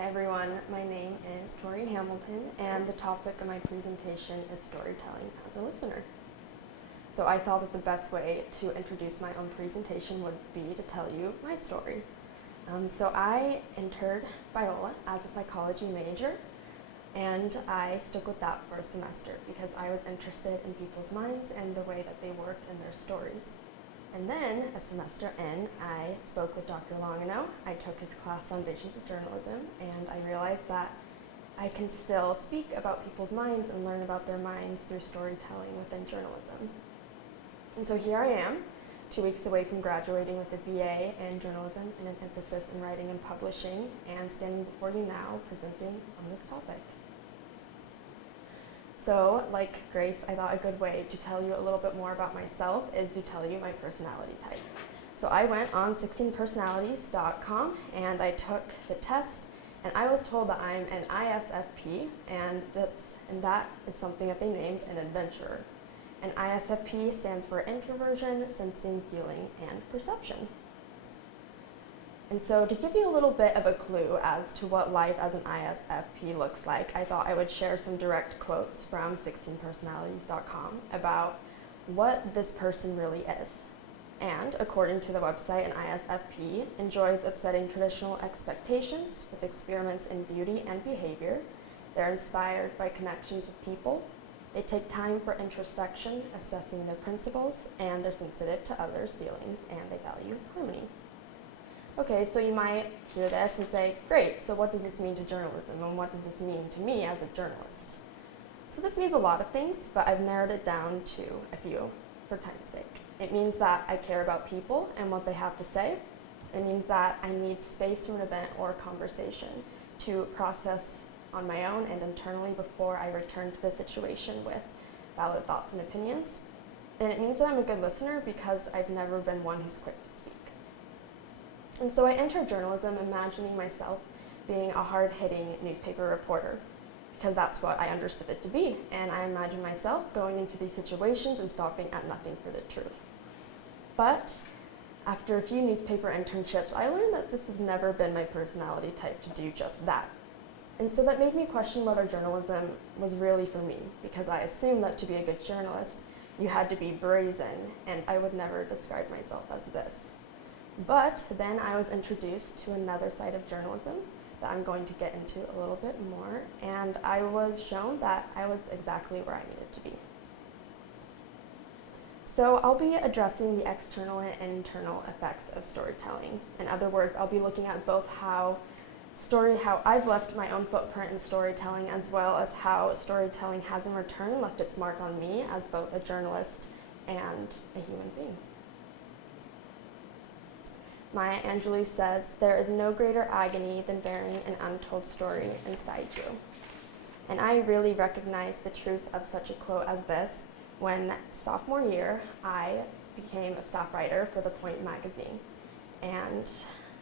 Hi everyone, my name is Torie Hamilton and the topic of my presentation is storytelling as a listener. So I thought that the best way to introduce my own presentation would be to tell you my story. So I entered Biola as a psychology major and I stuck with that for a semester because I was interested in people's minds and the way that they worked in their stories. And then, a semester in, I spoke with Dr. Longino. I took his class, Foundations of Journalism, and I realized that I can still speak about people's minds and learn about their minds through storytelling within journalism. And so here I am, 2 weeks away from graduating with a BA in journalism and an emphasis in writing and publishing, and standing before you now presenting on this topic. So, like Grace, I thought a good way to tell you a little bit more about myself is to tell you my personality type. So I went on 16personalities.com and I took the test and I was told that I'm an ISFP and that is something that they named an adventurer. And ISFP stands for introversion, sensing, feeling, and perception. And so to give you a little bit of a clue as to what life as an ISFP looks like, I thought I would share some direct quotes from 16personalities.com about what this person really is. And according to the website, an ISFP enjoys upsetting traditional expectations with experiments in beauty and behavior. They're inspired by connections with people. They take time for introspection, assessing their principles, and they're sensitive to others' feelings, and they value harmony. Okay, so you might hear this and say, great, so what does this mean to journalism and what does this mean to me as a journalist? So this means a lot of things, but I've narrowed it down to a few for time's sake. It means that I care about people and what they have to say. It means that I need space from an event or a conversation to process on my own and internally before I return to the situation with valid thoughts and opinions. And it means that I'm a good listener because I've never been one who's quick to speak. And so I entered journalism imagining myself being a hard-hitting newspaper reporter because that's what I understood it to be. And I imagined myself going into these situations and stopping at nothing for the truth. But after a few newspaper internships, I learned that this has never been my personality type to do just that. And so that made me question whether journalism was really for me because I assumed that to be a good journalist, you had to be brazen, and I would never describe myself as this. But then I was introduced to another side of journalism that I'm going to get into a little bit more, and I was shown that I was exactly where I needed to be. So I'll be addressing the external and internal effects of storytelling. In other words, I'll be looking at both how I've left my own footprint in storytelling as well as how storytelling has in return left its mark on me as both a journalist and a human being. Maya Angelou says, "There is no greater agony than bearing an untold story inside you." And I really recognize the truth of such a quote as this when sophomore year I became a staff writer for The Point magazine. And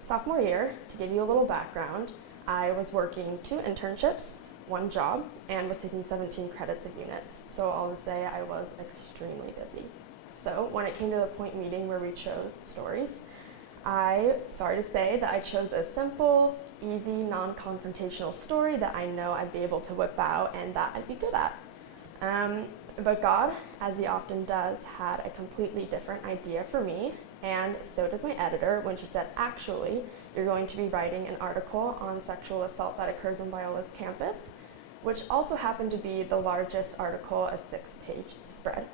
sophomore year, to give you a little background, I was working 2 internships, 1 job, and was taking 17 credits of units. So all to say I was extremely busy. So when it came to the Point meeting where we chose stories, sorry to say that I chose a simple, easy, non-confrontational story that I know I'd be able to whip out and that I'd be good at. But God, as he often does, had a completely different idea for me, and so did my editor when she said, actually, you're going to be writing an article on sexual assault that occurs on Biola's campus, which also happened to be the largest article, a 6-page spread.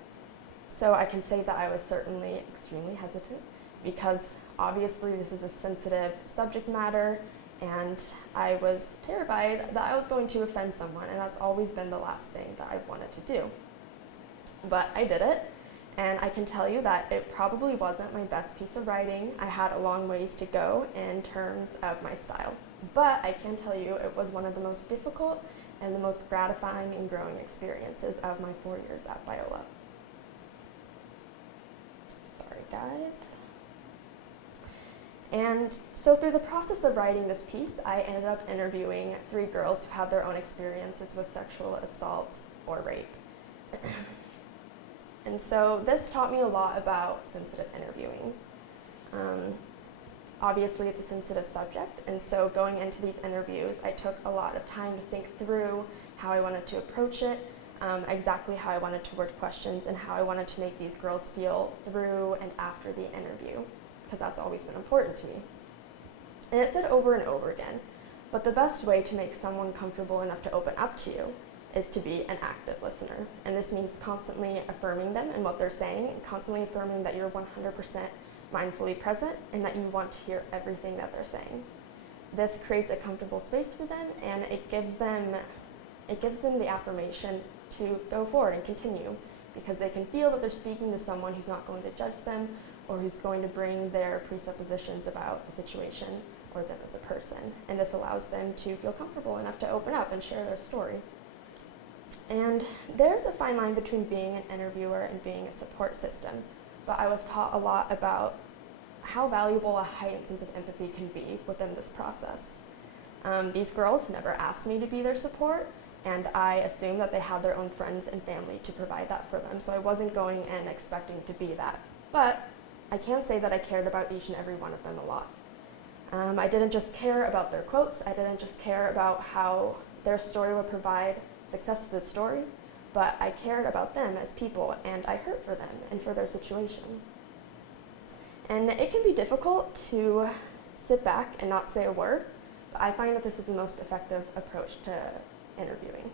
So I can say that I was certainly extremely hesitant because obviously this is a sensitive subject matter and I was terrified that I was going to offend someone, and that's always been the last thing that I've wanted to do. But I did it, and I can tell you that it probably wasn't my best piece of writing. I had a long ways to go in terms of my style. But I can tell you it was one of the most difficult and the most gratifying and growing experiences of my 4 years at Biola. Sorry, guys. And so through the process of writing this piece, I ended up interviewing 3 girls who had their own experiences with sexual assault or rape. And so this taught me a lot about sensitive interviewing. Obviously, it's a sensitive subject, and so going into these interviews, I took a lot of time to think through how I wanted to approach it, exactly how I wanted to word questions, and how I wanted to make these girls feel through and after the interview, because that's always been important to me. And it said over and over again, but the best way to make someone comfortable enough to open up to you is to be an active listener. And this means constantly affirming them and what they're saying, and constantly affirming that you're 100% mindfully present and that you want to hear everything that they're saying. This creates a comfortable space for them, and it gives them the affirmation to go forward and continue, because they can feel that they're speaking to someone who's not going to judge them or who's going to bring their presuppositions about the situation or them as a person. And this allows them to feel comfortable enough to open up and share their story. And there's a fine line between being an interviewer and being a support system, but I was taught a lot about how valuable a heightened sense of empathy can be within this process. These girls never asked me to be their support, and I assumed that they had their own friends and family to provide that for them, so I wasn't going in expecting to be that. But I can say that I cared about each and every one of them a lot. I didn't just care about their quotes, I didn't just care about how their story would provide success to the story, but I cared about them as people, and I hurt for them and for their situation. And it can be difficult to sit back and not say a word, but I find that this is the most effective approach to interviewing.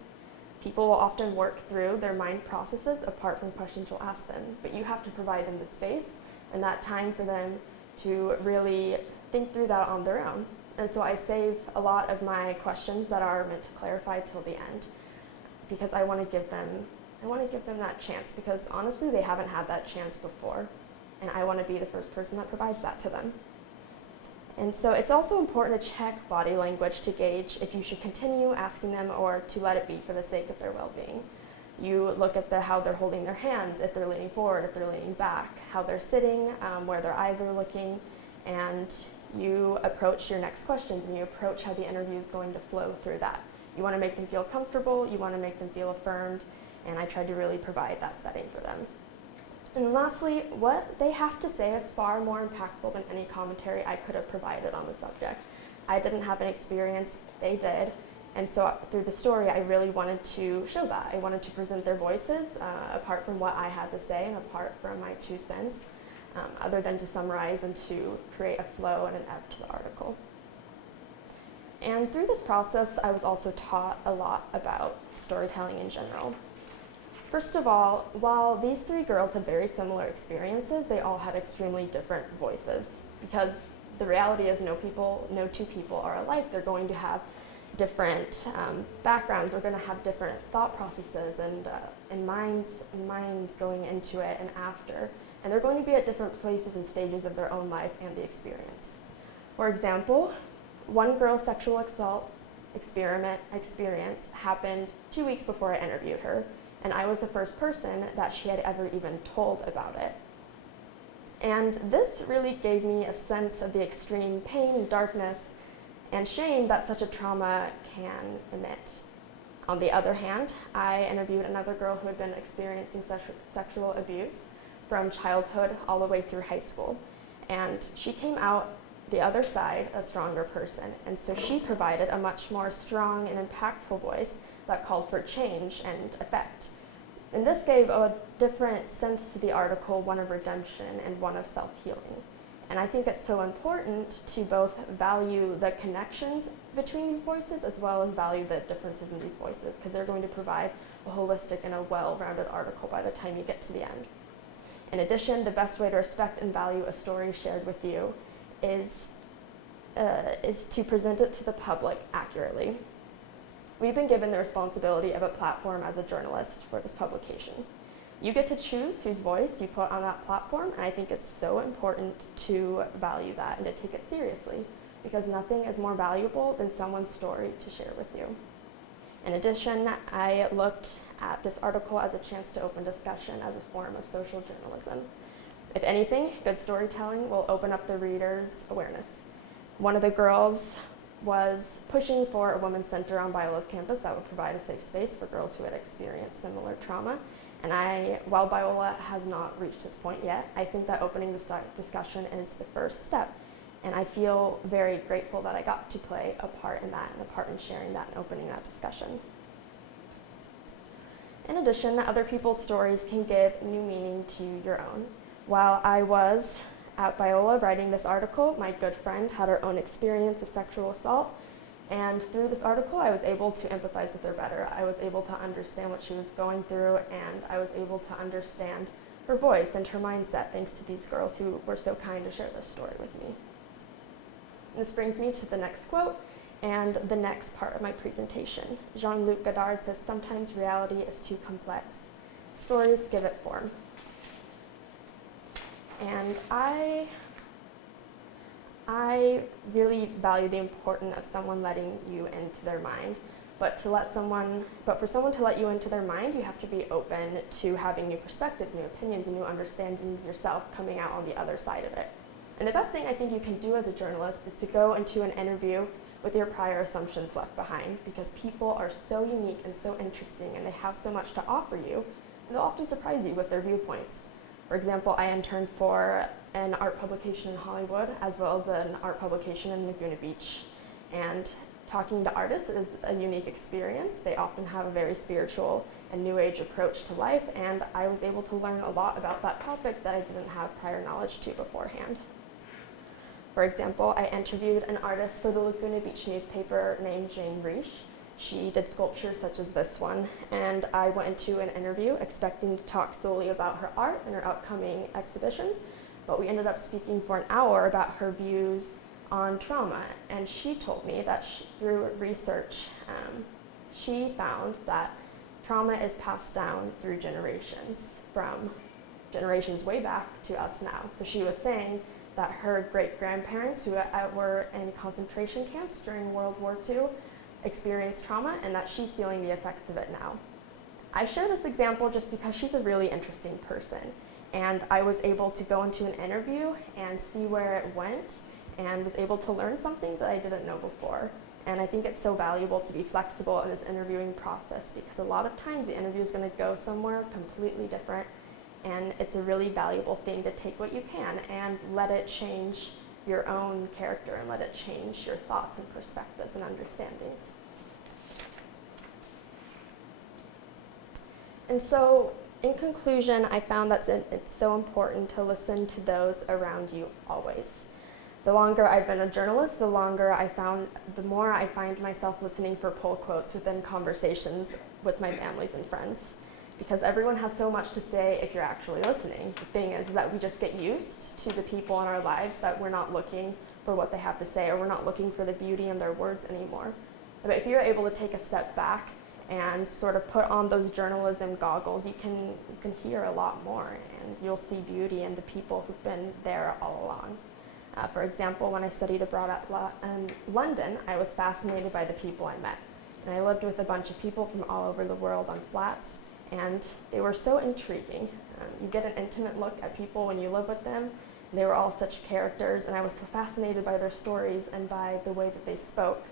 People will often work through their mind processes apart from questions you'll ask them, but you have to provide them the space and that time for them to really think through that on their own. And so I save a lot of my questions that are meant to clarify till the end, because I want to give them that chance, because honestly they haven't had that chance before, and I want to be the first person that provides that to them. And so it's also important to check body language to gauge if you should continue asking them or to let it be for the sake of their well-being. You look at how they're holding their hands, if they're leaning forward, if they're leaning back, how they're sitting, where their eyes are looking, and you approach your next questions and you approach how the interview is going to flow through that. You want to make them feel comfortable, you want to make them feel affirmed, and I try to really provide that setting for them. And lastly, what they have to say is far more impactful than any commentary I could have provided on the subject. I didn't have an experience, they did, and so through the story I really wanted to show that. I wanted to present their voices, apart from what I had to say and apart from my 2 cents, other than to summarize and to create a flow and an ebb to the article. And through this process, I was also taught a lot about storytelling in general. First of all, while these 3 girls had very similar experiences, they all had extremely different voices, because the reality is no 2 people are alike. They're going to have different backgrounds, they're going to have different thought processes and minds going into it and after, and they're going to be at different places and stages of their own life and the experience. For example, one girl's sexual assault experience happened 2 weeks before I interviewed her, and I was the first person that she had ever even told about it. And this really gave me a sense of the extreme pain, darkness, and shame that such a trauma can emit. On the other hand, I interviewed another girl who had been experiencing sexual abuse from childhood all the way through high school, and she came out the other side a stronger person, and so she provided a much more strong and impactful voice that called for change and effect. And this gave a different sense to the article, one of redemption and one of self-healing. And I think it's so important to both value the connections between these voices as well as value the differences in these voices, because they're going to provide a holistic and a well-rounded article by the time you get to the end. In addition, the best way to respect and value a story shared with you is to present it to the public accurately. We've been given the responsibility of a platform as a journalist for this publication. You get to choose whose voice you put on that platform, and I think it's so important to value that and to take it seriously, because nothing is more valuable than someone's story to share with you. In addition, I looked at this article as a chance to open discussion as a form of social journalism. If anything, good storytelling will open up the reader's awareness. One of the girls was pushing for a women's center on Biola's campus that would provide a safe space for girls who had experienced similar trauma. And while Biola has not reached this point yet, I think that opening this discussion is the first step. And I feel very grateful that I got to play a part in that and a part in sharing that and opening that discussion. In addition, other people's stories can give new meaning to your own. While I was at Biola writing this article, my good friend had her own experience of sexual assault, and through this article I was able to empathize with her better. I was able to understand what she was going through, and I was able to understand her voice and her mindset thanks to these girls who were so kind to share their story with me. And this brings me to the next quote and the next part of my presentation. Jean-Luc Godard says, "Sometimes reality is too complex. Stories give it form." And I really value the importance of someone letting you into their mind. But for someone to let you into their mind, you have to be open to having new perspectives, new opinions, and new understandings yourself coming out on the other side of it. And the best thing I think you can do as a journalist is to go into an interview with your prior assumptions left behind, because people are so unique and so interesting, and they have so much to offer you, and they'll often surprise you with their viewpoints. For example, I interned for an art publication in Hollywood as well as an art publication in Laguna Beach. And talking to artists is a unique experience. They often have a very spiritual and new age approach to life, and I was able to learn a lot about that topic that I didn't have prior knowledge to beforehand. For example, I interviewed an artist for the Laguna Beach newspaper named Jane Reich. She did sculptures such as this one, and I went into an interview expecting to talk solely about her art and her upcoming exhibition, but we ended up speaking for an hour about her views on trauma, and she told me that through research, she found that trauma is passed down through generations, from generations way back to us now. So she was saying that her great-grandparents who were in concentration camps during World War II experienced trauma, and that she's feeling the effects of it now. I share this example just because she's a really interesting person, and I was able to go into an interview and see where it went and was able to learn something that I didn't know before. And I think it's so valuable to be flexible in this interviewing process, because a lot of times the interview is going to go somewhere completely different, and it's a really valuable thing to take what you can and let it change your own character and let it change your thoughts and perspectives and understandings. And so, in conclusion, I found that it's so important to listen to those around you always. The longer I've been a journalist, the more I find myself listening for pull quotes within conversations with my families and friends, because everyone has so much to say if you're actually listening. The thing is that we just get used to the people in our lives that we're not looking for what they have to say, or we're not looking for the beauty in their words anymore. But if you're able to take a step back and sort of put on those journalism goggles, you can hear a lot more, and you'll see beauty in the people who've been there all along. For example, when I studied abroad in London, I was fascinated by the people I met. And I lived with a bunch of people from all over the world on flats, and they were so intriguing. You get an intimate look at people when you live with them. They were all such characters, and I was so fascinated by their stories and by the way that they spoke.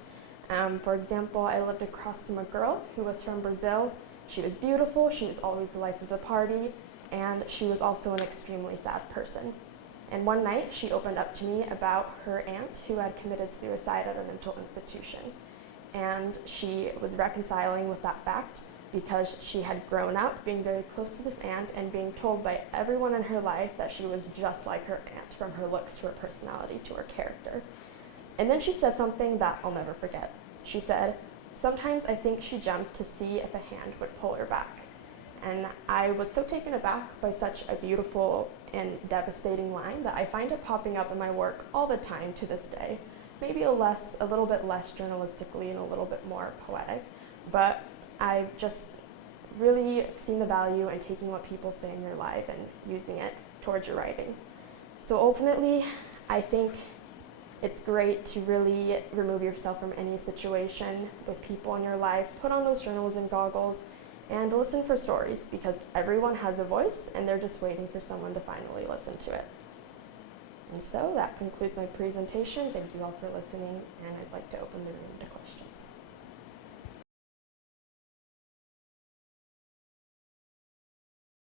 For example, I lived across from a girl who was from Brazil. She was beautiful, she was always the life of the party, and she was also an extremely sad person. And one night, she opened up to me about her aunt who had committed suicide at a mental institution. And she was reconciling with that fact because she had grown up being very close to this aunt and being told by everyone in her life that she was just like her aunt, from her looks to her personality to her character. And then she said something that I'll never forget. She said, "Sometimes I think she jumped to see if a hand would pull her back." And I was so taken aback by such a beautiful and devastating line that I find it popping up in my work all the time to this day. Maybe a little bit less journalistically and a little bit more poetic, but I've just really seen the value in taking what people say in your life and using it towards your writing. So ultimately, I think it's great to really remove yourself from any situation with people in your life, put on those journalism goggles, and listen for stories, because everyone has a voice and they're just waiting for someone to finally listen to it. And so that concludes my presentation. Thank you all for listening, and I'd like to open the room to questions.